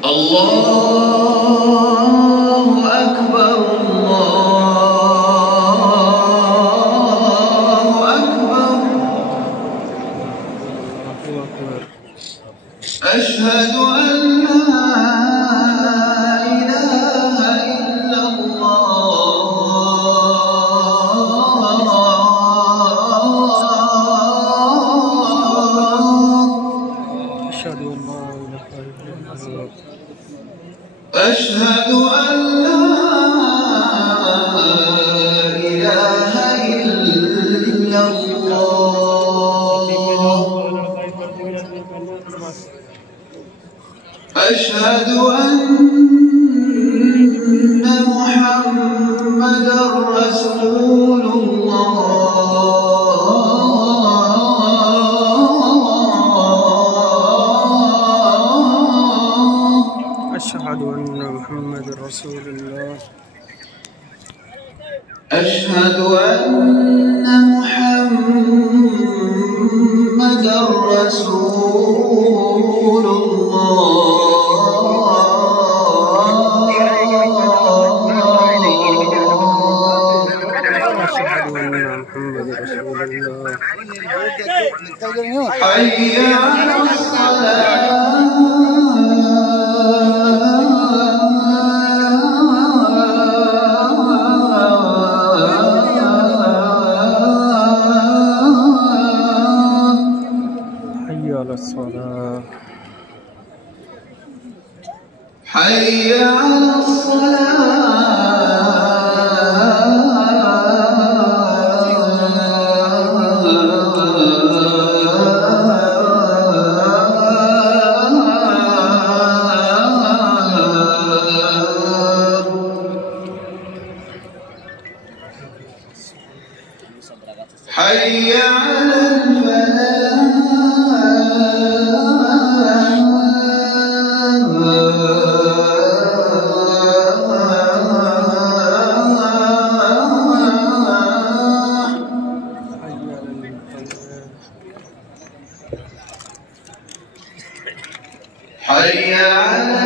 الله أكبر الله أكبر أشهد أن لا إله إلا الله أشهد أن لا إله إلا الله أشهد أن لا إله إلا الله أشهد أن محمدًا رسول الله أشهد أن محمدًا رسول الله أشهد أن محمدًا رسول الله أشهد أن محمدًا رسول الله حي على الصلاة حي على الصلاة حي على حي على حي على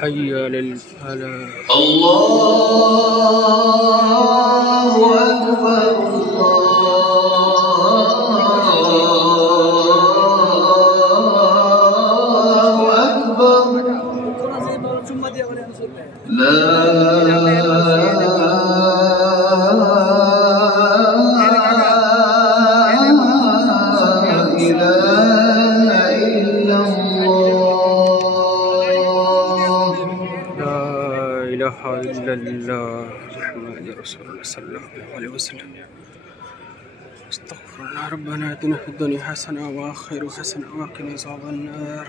حي على الفلاح الله أكبر الله أكبر لا إله إلا الله محمد رسول الله صلى الله عليه وسلم. استغفر الله. ربنا آتنا في الدنيا حسنة وآخرة حسنة وقنا عذاب النار.